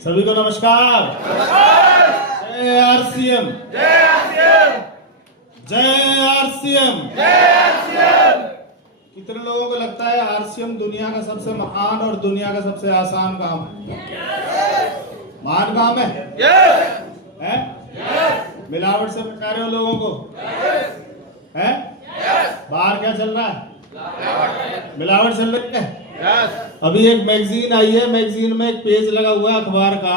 सभी को नमस्कार। जय आरसीएम, जय आरसीएम, जय आरसीएम, जय आरसीएम। कितने लोगों को लगता है आरसीएम दुनिया का सबसे महान और दुनिया का सबसे आसान काम है? महान काम है? है? मिलावट से बचा हो लोगों को? है? बाहर क्या चल रहा है? मिलावट चल रही है। अभी एक मैगजीन आई है, मैगजीन में एक पेज लगा हुआ है अखबार का,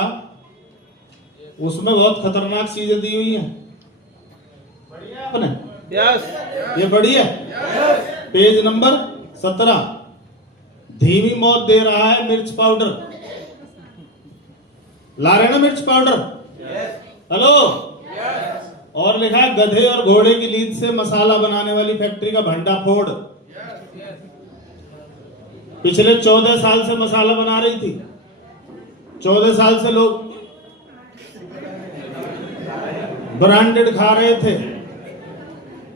उसमें बहुत खतरनाक चीजें दी हुई हैं। बढ़िया आपने? ये बढ़िया। पेज नंबर 17, धीमी मौत दे रहा है मिर्च पाउडर। ला रहे ना मिर्च पाउडर? हेलो। और लिखा है गधे और घोड़े की लीद से मसाला बनाने वाली फैक्ट्री का भंडाफोड़। पिछले 14 साल से मसाला बना रही थी। 14 साल से लोग ब्रांडेड खा रहे थे।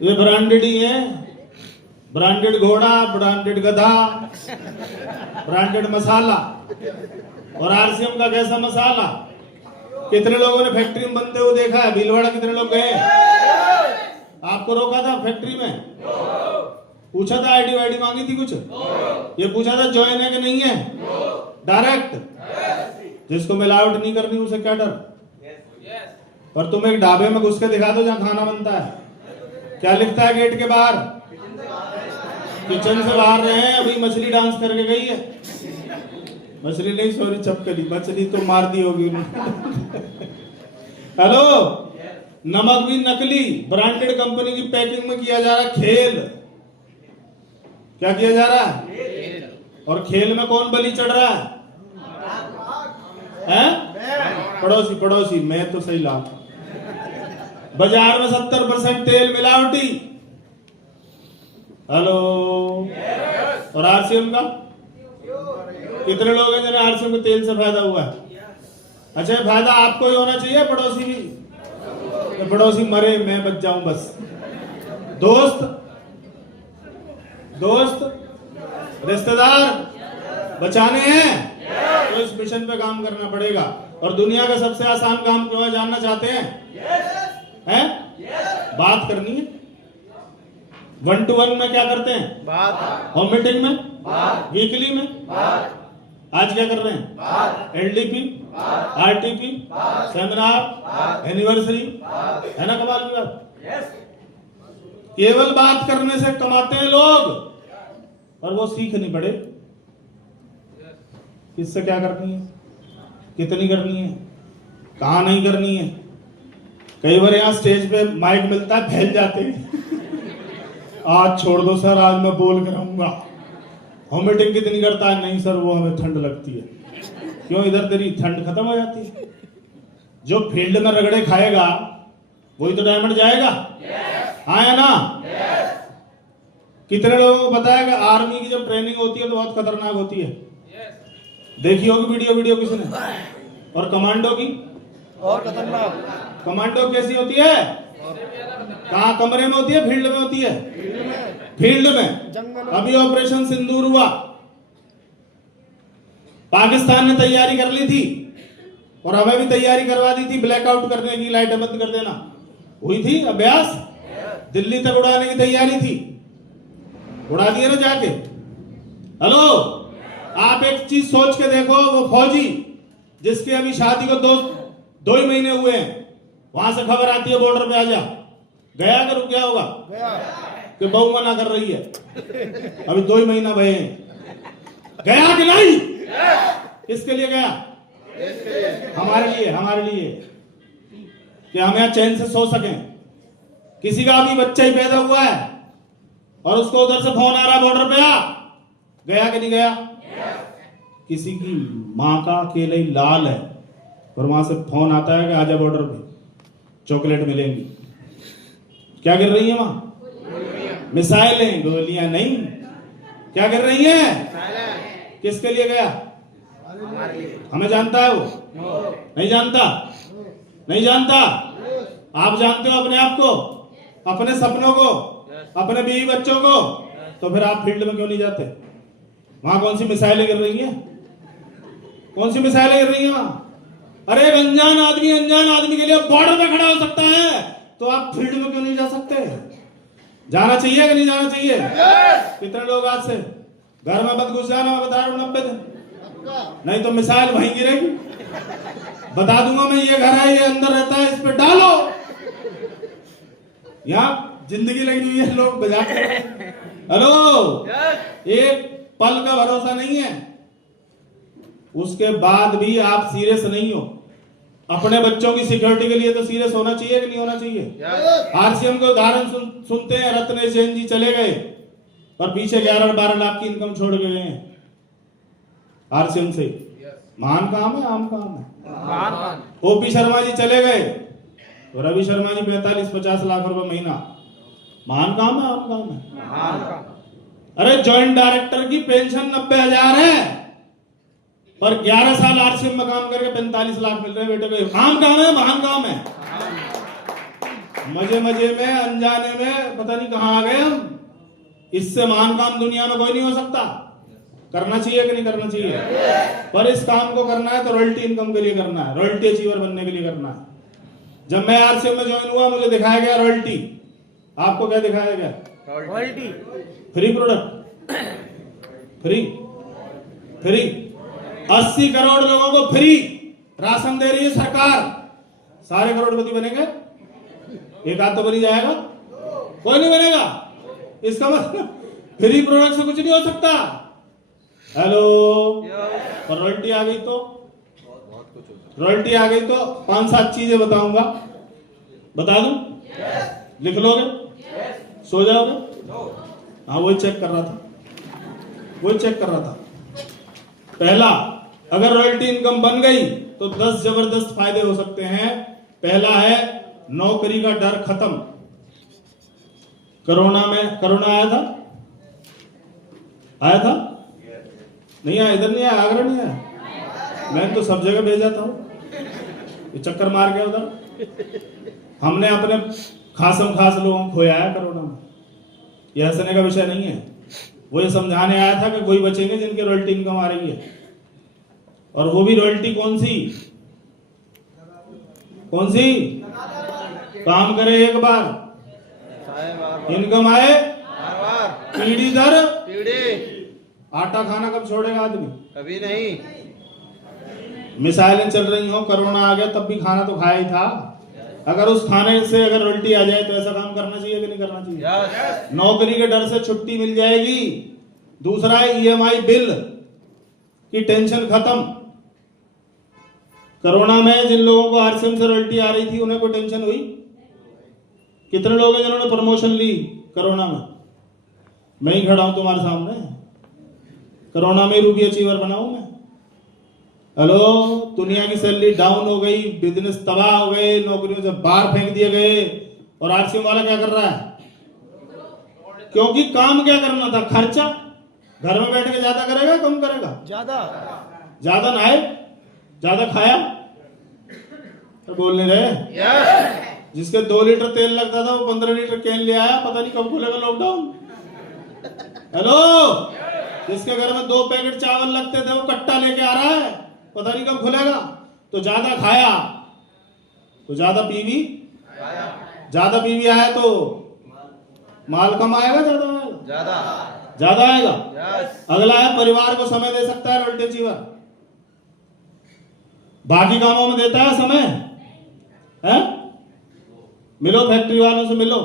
ये ब्रांडेड ही है, ब्रांडेड घोड़ा, ब्रांडेड गधा, ब्रांडेड मसाला। और आरसीएम का कैसा मसाला? कितने लोगों ने फैक्ट्री में बनते हुए देखा है? भीलवाड़ा कितने लोग गए? आपको रोका था फैक्ट्री में? पूछा था आईडी वाईडी मांगी थी कुछ? ये पूछा था ज्वाइन है कि नहीं है? डायरेक्ट। जिसको मिलावट नहीं करनी उसे क्या डर? पर तुम एक ढाबे में घुस के दिखा दो जहां खाना बनता है, क्या लिखता है गेट के बाहर? किचन से बाहर रहे हैं। अभी मछली डांस करके गई है। मछली नहीं, सॉरी, चपकली। मछली तो मार दी होगी हेलो। नमक भी नकली ब्रांडेड कंपनी की पैकिंग में किया जा रहा है। खेल क्या किया जा रहा है? और खेल में कौन बलि चढ़ रहा है? पड़ोसी। पड़ोसी मैं तो सही ला। बाजार में 70% तेल मिलावटी। हेलो। और आरसीएम का कितने लोग हैं जिन्हें आरसीएम के तेल से फायदा हुआ है? अच्छा, फायदा आपको ही होना चाहिए, पड़ोसी भी? तो पड़ोसी मरे, मैं बच जाऊं बस। दोस्त रिश्तेदार बचाने हैं तो इस मिशन पे काम करना पड़ेगा। और दुनिया का सबसे आसान काम क्यों है जानना चाहते हैं? बात करनी है। 1 to 1 में क्या करते हैं? बात। और मीटिंग में? वीकली में? आज क्या कर रहे हैं? एलडीपी, आरटीपी, सेमिनार, एनिवर्सरी, है ना? कमाल की बात। केवल बात करने से कमाते हैं लोग, और वो सीख नहीं पड़े इससे क्या करनी है, कितनी करनी है, कहां नहीं करनी है। कई बार यहाँ स्टेज पे माइक मिलता है, फैल जाते हैं। आज छोड़ दो सर, आज मैं बोल कर रहूंगा। हम मीटिंग कितनी करता है? नहीं सर, वो हमें ठंड लगती है। क्यों? इधर तेरी ठंड खत्म हो जाती है। जो फील्ड में रगड़े खाएगा वही तो डायमंड जाएगा। हाँ है ना? कितने लोगों को पता है कि आर्मी की जब ट्रेनिंग होती है तो बहुत खतरनाक होती है? देखी होगी वीडियो किसने? और कमांडो की और खतरनाक। कमांडो कैसी होती है? कहाँ? कमरे में होती है, फील्ड में होती है? फील्ड में। अभी ऑपरेशन सिंदूर हुआ, पाकिस्तान ने तैयारी कर ली थी और हमें भी तैयारी करवा दी थी ब्लैकआउट करने की, लाइट बंद कर देना। हुई थी अभ्यास, दिल्ली तक उड़ाने की तैयारी थी, उड़ा दिए ना जाके। हेलो। आप एक चीज सोच के देखो, वो फौजी जिसके अभी शादी को दो ही महीने हुए हैं, वहां से खबर आती है बॉर्डर पे आ जा, गया कर क्या होगा? कि बहू मना कर रही है, अभी 2 ही महीना भये हैं। गया कि नहीं? किसके लिए गया? हमारे लिए कि हम यहां चैन से सो सकें। किसी का अभी बच्चा ही पैदा हुआ है और उसको उधर से फोन आ रहा है बॉर्डर पे आ, गया कि नहीं गया? किसी की मां का अकेले ही लाल है और वहां से फोन आता है कि आजा बॉर्डर पे, चॉकलेट मिलेंगी। क्या गिर रही है वहां? मिसाइलें, गोलियां नहीं। क्या गिर रही हैं? किसके लिए गया? हमें जानता है वो? नहीं जानता? नहीं जानता? आप जानते हो अपने आप को, अपने सपनों को, अपने बीवी बच्चों को, तो फिर आप फील्ड में क्यों नहीं जाते? वहां कौन सी मिसाइलें गिर रही हैं? कौन सी मिसाइलें गिर रही हैं वहां? अरे एक अनजान आदमी के लिए बॉर्डर पे खड़ा हो सकता है, तो आप फील्ड में क्यों नहीं जा सकते? जाना चाहिए कि नहीं जाना चाहिए? कितने लोग आज से घर में मत घुस जाना, मैं बता रहा हूं 90 दिन, नहीं तो मिसाइल वहीं गिरेगी। बता दूंगा मैं, ये घर है, ये अंदर रहता है, इस पे डालो। यहाँ जिंदगी लगी हुई है, लोग बजाते हैं। हेलो, एक पल का भरोसा नहीं है। उसके बाद भी आप सीरियस नहीं हो। अपने बच्चों की सिक्योरिटी के लिए तो सीरियस होना चाहिए कि नहीं होना चाहिए? आरसीएम के उदाहरण सुनते हैं। रत्नेश जैन जी चले गए और पीछे 11-12 लाख की इनकम छोड़ के गए हैं आरसीएम से। महान काम है, आम काम है। ओपी शर्मा जी चले गए तो रवि शर्मा जी 45-50 लाख रुपए महीना। महान काम है, आम काम है? अरे जॉइंट डायरेक्टर की पेंशन 90,000 है, पर 11 साल आरसीएम में काम करके 45 लाख मिल रहे हैं बेटे को। आम काम है, महान काम है? मजे मजे में, अनजाने में पता नहीं कहां आ गए हम। इससे महान काम दुनिया में कोई नहीं हो सकता। करना चाहिए कि नहीं करना चाहिए? पर इस काम को करना है तो रॉयल्टी इनकम के लिए करना है, रॉयल्टी अचीवर बनने के लिए करना है। जब मैं आरसीएम में ज्वाइन हुआ, मुझे दिखाया गया रॉयल्टी। आपको क्या दिखाया गया? Royalty. Free product, free 80 crore लोगों को फ्री राशन दे रही है सरकार। सारे करोड़पति बनेंगे? एक आध तो बनी जाएगा, कोई नहीं बनेगा। इसका मतलब फ्री प्रोडक्ट से कुछ नहीं हो सकता। हेलो, और रॉयल्टी आ गई तो, रॉयल्टी आ गई तो 5-7 चीजें बताऊंगा, बता दूं? लिख लोगे? सो जाओगे? हाँ, वही चेक कर रहा था। पहला, अगर रॉयल्टी इनकम बन गई तो 10 जबरदस्त फायदे हो सकते हैं। पहला है नौकरी का डर खत्म। कोरोना आया था? नहीं आया? इधर नहीं आया? आगरा नहीं आया? मैंने तो सब जगह भेजा था, ये चक्कर मार गया उधर। हमने अपने खासम खास लोगों को खोया है कोरोना में। यह हंसने का विषय नहीं है। वो ये समझाने आया था कि कोई बचेंगे जिनके रॉयल्टी इनकम आ रही है, और वो भी रॉयल्टी कौन सी? काम करे एक बार, इनकम आए पीढ़ी दर पीढ़ी। आटा खाना कब छोड़ेगा आदमी? कभी नहीं। मिसाइलें चल रही हो, कोरोना आ गया, तब भी खाना तो खाया ही था। अगर उस खाने से अगर रॉयल्टी आ जाए तो ऐसा काम करना चाहिए कि नहीं करना चाहिए? नौकरी के डर से छुट्टी मिल जाएगी। दूसरा है ईएमआई बिल की टेंशन खत्म। कोरोना में जिन लोगों को आरसीएम से रॉयल्टी आ रही थी, उन्हें कोई टेंशन हुई? कितने लोग हैं जिन्होंने प्रमोशन ली कोरोना में? मैं ही खड़ा हूं तुम्हारे सामने, कोरोना में रूबी अचीवर बना हूं मैं। हेलो, दुनिया की सैलरी डाउन हो गई, बिजनेस तबाह हो गए, नौकरियों से बाहर फेंक दिए गए, और आरसीएम वाला क्या कर रहा है? क्योंकि काम क्या करना था? खर्चा। घर में बैठ के ज्यादा करेगा, कम करेगा? ज्यादा नहाए, ज्यादा खाया, तो बोलने रहे। जिसके 2 लीटर तेल लगता था, वो 15 लीटर कैन ले आया। पता नहीं कब खुलेगा लॉकडाउन। हेलो, जिसके घर में 2 पैकेट चावल लगते थे, वो कट्टा लेके आ रहा है। पता नहीं कब खुलेगा। तो ज्यादा खाया तो ज्यादा पीवी, आया तो माल कम आएगा, ज्यादा आएगा। अगला है परिवार को समय दे सकता है रॉयल्टी अचीवर। बाकी कामों में देता है समय है? मिलो, फैक्ट्री वालों से मिलो,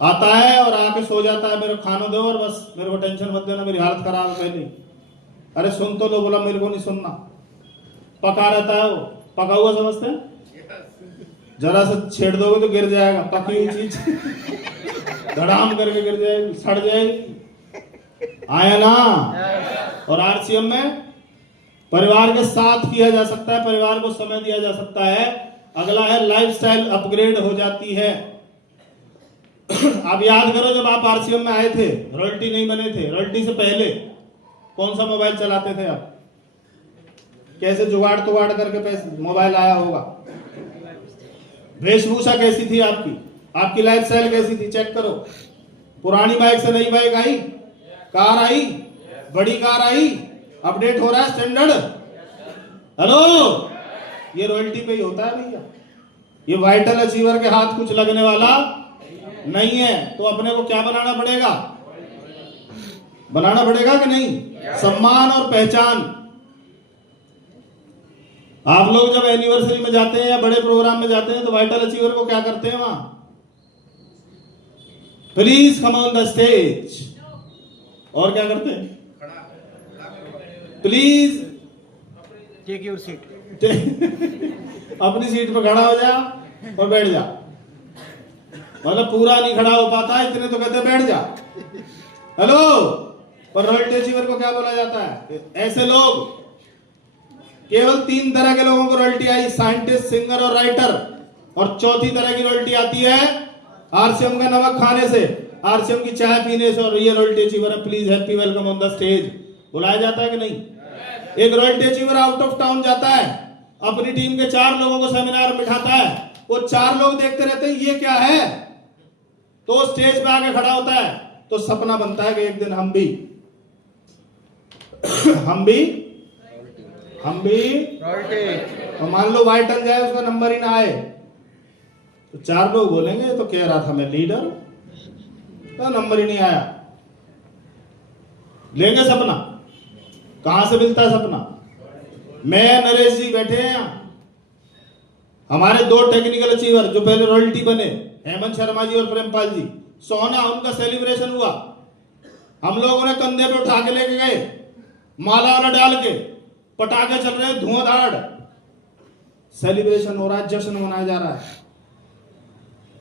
आता है और आके सो जाता है, मेरे को खाना दो और बस, मेरे को टेंशन मत देना, मेरी हालत खराब है पहले। अरे सुन तो लो, बोला मेरे को नहीं सुनना। पका रहता है वो, पका हुआ समझते हैं? जरा सा छेड़ दोगे तो गिर जाएगा। पकी हुई चीज धड़ाम करके गिर जाएगी, सड़ जाएगी। आया ना? और आरसीएम में परिवार के साथ किया जा सकता है, परिवार को समय दिया जा सकता है। अगला है लाइफस्टाइल अपग्रेड हो जाती है। आप याद करो, जब आप आरसीएम में आए थे, रॉयल्टी नहीं बने थे, रॉयल्टी से पहले कौन सा मोबाइल चलाते थे आप? कैसे जुगाड़ तुगाड़ करके पैसे मोबाइल आया होगा? वेशभूषा कैसी थी आपकी? आपकी लाइफस्टाइल कैसी थी? चेक करो। पुरानी बाइक से नई बाइक आई, कार आई, बड़ी कार आई, अपडेट हो रहा है स्टैंडर्ड। हेलो, ये रॉयल्टी पे ही होता है भैया। ये वाइटल अचीवर के हाथ कुछ लगने वाला नहीं है। तो अपने को क्या बनाना पड़ेगा? बनाना पड़ेगा कि नहीं? सम्मान और पहचान। आप लोग जब एनिवर्सरी में जाते हैं या बड़े प्रोग्राम में जाते हैं तो वाइटल अचीवर को क्या करते हैं वहां? Please come on the stage. और क्या करते हैं? Please take your seat. अपनी सीट पर खड़ा हो जा और बैठ जा। मतलब पूरा नहीं खड़ा हो पाता, इतने तो कहते बैठ जा। हेलो, पर रॉयल्टी अचीवर को क्या बोला जाता है? ऐसे लोग, केवल 3 तरह के लोगों को रॉयल्टी आई, साइंटिस्ट, सिंगर और राइटर। और चौथी तरह की रॉयल्टी आती है आरसीएम का नमक खाने से, आरसीएम की चाय पीने से। और ये रॉयल्टी अचीवर है, please happy welcome on the stage बुलाया जाता है कि नहीं? एक royalty achiever out of town जाता है, अपनी टीम के 4 लोगों को सेमिनार में बिठाता है। वो 4 लोग देखते रहते हैं ये क्या है, तो स्टेज पे आके खड़ा होता है। तो सपना बनता है कि एक दिन हम भी तो मान लो वाइटल जाए, उसका नंबर ही ना आए, तो 4 लोग बोलेंगे तो कह रहा था मैं लीडर, तो नंबर ही नहीं आया। लेंगे सपना? कहां से मिलता है सपना? मैं, नरेश जी बैठे हैं यहाँ, हमारे 2 टेक्निकल अचीवर जो पहले रॉयल्टी बने, हेमंत शर्मा जी और प्रेमपाल जी, सोना उनका सेलिब्रेशन हुआ। हम लोगों ने कंधे पे उठा के लेके गए, माला वाला डाल के, पटाखे चल रहे हैं धुआंधार, सेलिब्रेशन हो रहा है, जश्न मनाया जा रहा है।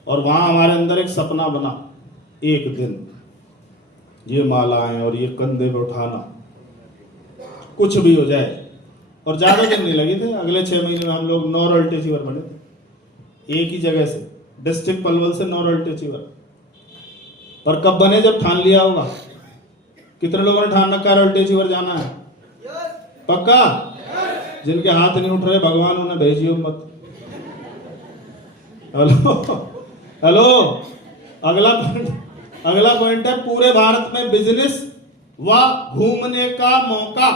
और वहां हमारे अंदर एक सपना बना, एक दिन ये मालाएं और ये कंधे पे उठाना, कुछ भी हो जाए। और ज्यादा दिन नहीं लगे थे, अगले 6 महीने में हम लोग 9 रॉयल्टी अचीवर बने थे, एक ही जगह से, डिस्ट्रिक्ट पलवल से 9 रॉयल्टी अचीवर। पर कब बने? जब ठान लिया होगा। कितने लोगों ने ठान रखा है रॉयल्टी अचीवर जाना है? पक्का? जिनके हाथ नहीं उठ रहे भगवान उन्हें भेजिए मत। हेलो, अगला पॉइंट है पूरे भारत में बिजनेस व घूमने का मौका।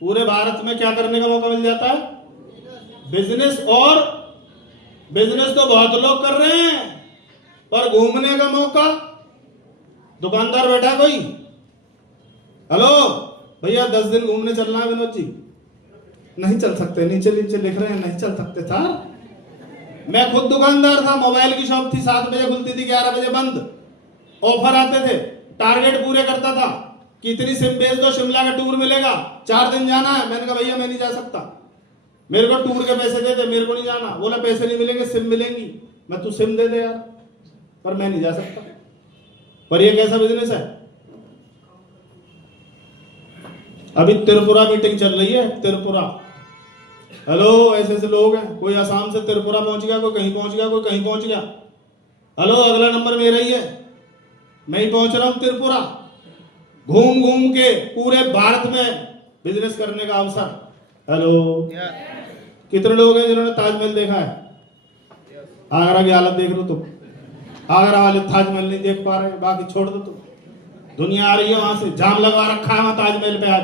पूरे भारत में क्या करने का मौका मिल जाता है? बिजनेस। और बिजनेस तो बहुत लोग कर रहे हैं, पर घूमने का मौका? दुकानदार बैठा है कोई? हेलो भैया 10 दिन घूमने चलना है विनोद जी। नहीं चल सकते, नीचे नीचे लिख रहे हैं नहीं चल सकते था। मैं खुद दुकानदार था, मोबाइल की शॉप थी, 7 बजे खुलती थी, 11 बजे बंद। ऑफर आते थे, टारगेट पूरे करता था कि इतनी सिम बेच दो, शिमला का टूर मिलेगा, 4 दिन जाना है। मैंने कहा भैया मैं नहीं जा सकता, मेरे को टूर के पैसे दे दे, मेरे को नहीं जाना। बोला पैसे नहीं मिलेंगे, सिम मिलेंगी। मैं तू सिम दे दे यार, पर मैं नहीं जा सकता। पर ये कैसा बिजनेस है? अभी त्रिपुरा मीटिंग चल रही है, त्रिपुरा। हेलो, ऐसे ऐसे लोग हैं, कोई आसाम से त्रिपुरा पहुंच गया, कोई कहीं पहुंच गया, कोई कहीं पहुंच गया। हेलो, अगला नंबर मेरा ही है, मैं ही पहुंच रहा हूं त्रिपुरा। घूम घूम के पूरे भारत में बिजनेस करने का अवसर। हेलो, कितने लोग हैं जिन्होंने ताजमहल देखा है? आगरा की हालत देख लो तुम, आगरा वाले ताजमहल नहीं देख पा रहे, बाकी छोड़ दो तुम। दुनिया आ रही है वहां से, जाम लगवा रखा है वहां ताजमहल पे, आज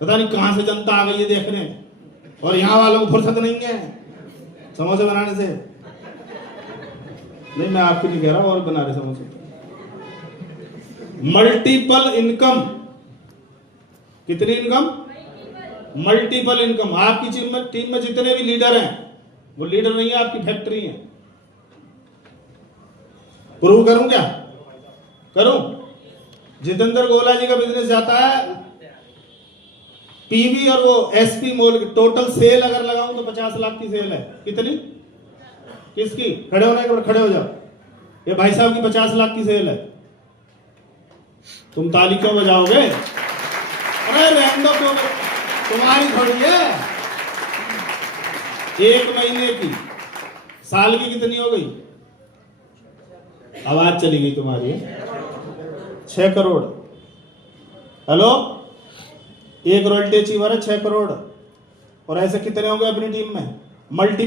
पता नहीं कहां से जनता आ गई है देखने। और यहाँ वालों को फुर्सत नहीं है समोसे बनाने से। नहीं, मैं आपको नहीं कह रहा, और बना रहे समोसे। Multiple income. कितनी इनकम? Multiple income. आपकी टीम में जितने भी लीडर हैं, वो लीडर नहीं है, आपकी फैक्ट्री है। प्रूव करूं क्या? करूं? जितेंद्र गोला जी का बिजनेस जाता है पीवी और वो एसपी मॉल की टोटल सेल अगर लगाऊं तो 50 लाख की सेल है। कितनी? किसकी? खड़े होने के बाद खड़े हो जाओ। ये भाई साहब की 50 लाख की सेल है। तुम ताली क्यों बजाओगे? अरे रहने दो, क्यों? तुम्हारी थोड़ी है। 1 महीने की, साल की कितनी हो गई? आवाज चली गई तुम्हारी। 6 करोड़। हेलो, एक रॉयल्टी अचीवर है 6 करोड़। और ऐसे कितने होंगे अपनी टीम में? मल्टी